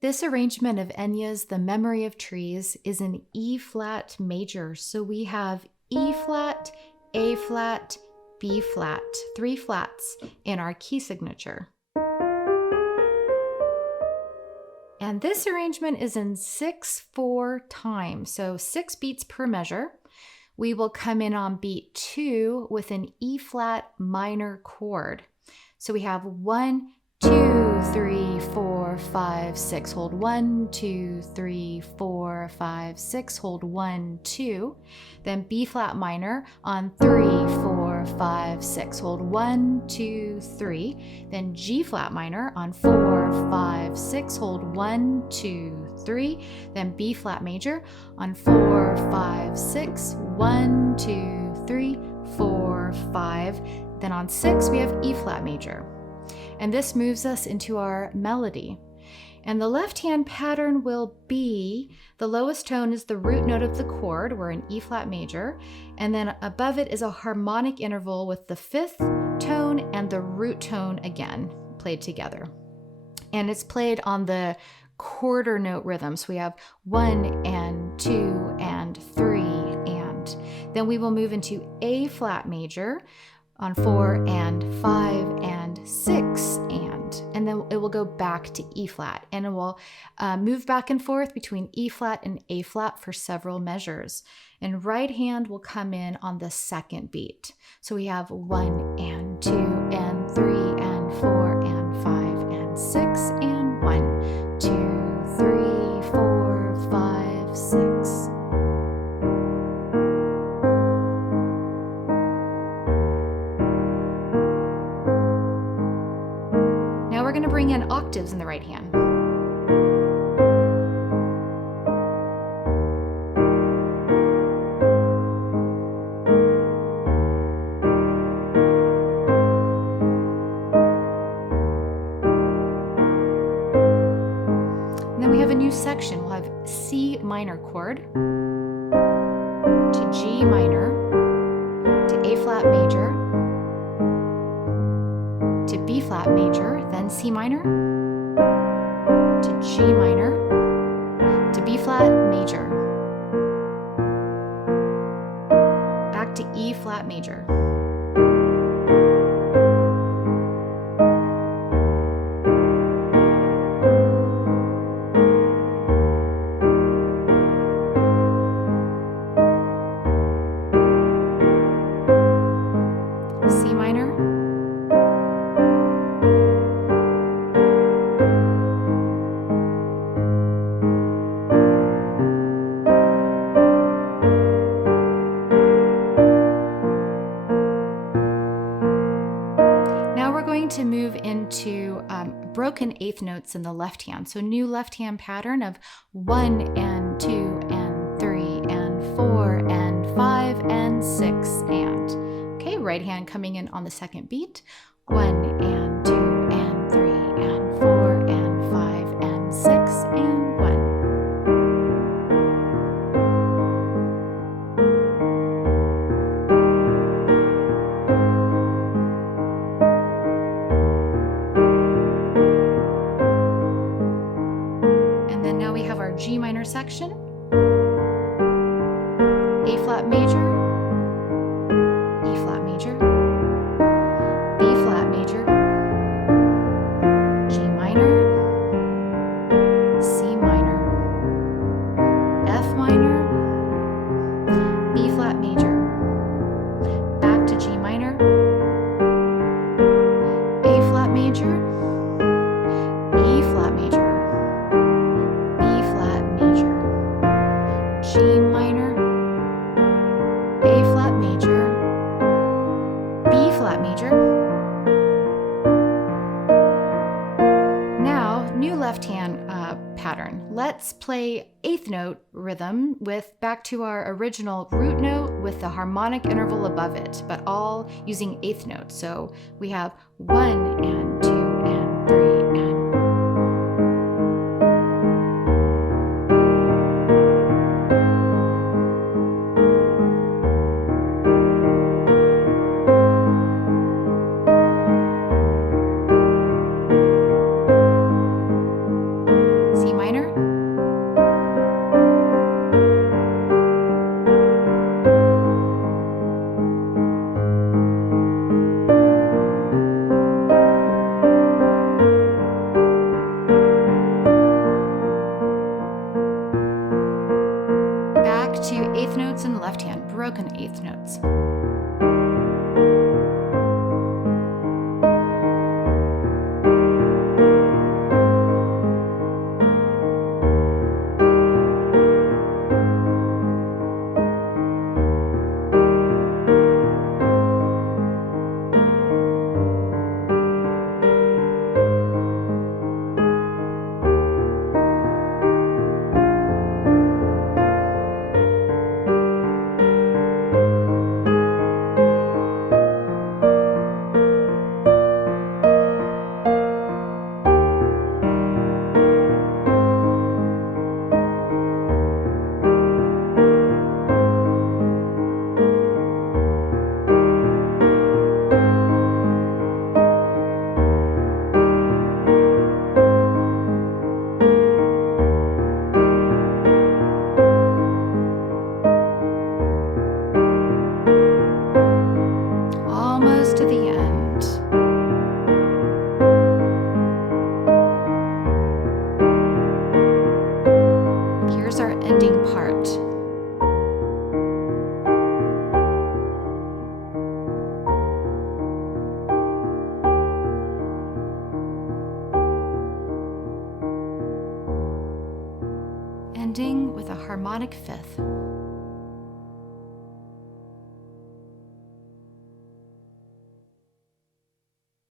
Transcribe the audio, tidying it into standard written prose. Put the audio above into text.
This arrangement of Enya's The Memory of Trees is in E flat major. So we have E flat, A flat, B flat, 3 flats in our key signature. And this arrangement is in 6/4 time, so 6 beats per measure. We will come in on beat 2 with an E flat minor chord. So we have 1, 2, 3, 4, 5, 6, hold 1, 2, 3, 4, 5, 6, hold 1, 2. Then B flat minor on 3, 4, 5, 6, hold 1, 2, 3. Then G flat minor on 4, 5, 6, hold 1, 2, 3. Then B flat major on 4, 5, 6, 1, 2, 3, 4, 5. Then on 6 we have E flat major. And this moves us into our melody. And the left hand pattern will be, the lowest tone is the root note of the chord, we're in E flat major, and then above it is a harmonic interval with the 5th tone and the root tone again, played together. And it's played on the quarter note rhythm. So we have 1 and 2 and 3, and then we will move into A flat major on 4 and 5 and 6, and then it will go back to E flat, and it will move back and forth between E flat and A flat for several measures. And right hand will come in on the second beat. So we have 1 and 2 and 3 and 4 and 5 and 6, and 1, 2, 3, 4, 5, 6. We're going to bring in octaves in the right hand. And then we have a new section. We'll have C minor chord to G minor to A flat major to B flat major, then C minor, to G minor, to B flat major, back to E flat major. C minor, to move into broken eighth notes in the left hand. So new left hand pattern of 1 and 2 and 3 and 4 and 5 and 6 and. Okay, right hand coming in on the second beat. 1 and 2 and 3 and 4 and 5 and 6 and 1. G minor section, A flat major, E flat major, B flat major, G minor, C minor, F minor, B flat major, back to G minor, A flat major, E flat major, G minor, A flat major, B flat major. Now, new left hand pattern. Let's play eighth note rhythm with back to our original root note with the harmonic interval above it, but all using eighth notes. So we have 1 and 2 and 3 and C broken eighth notes. Almost to the end. Here's our ending part. Ending with a harmonic fifth.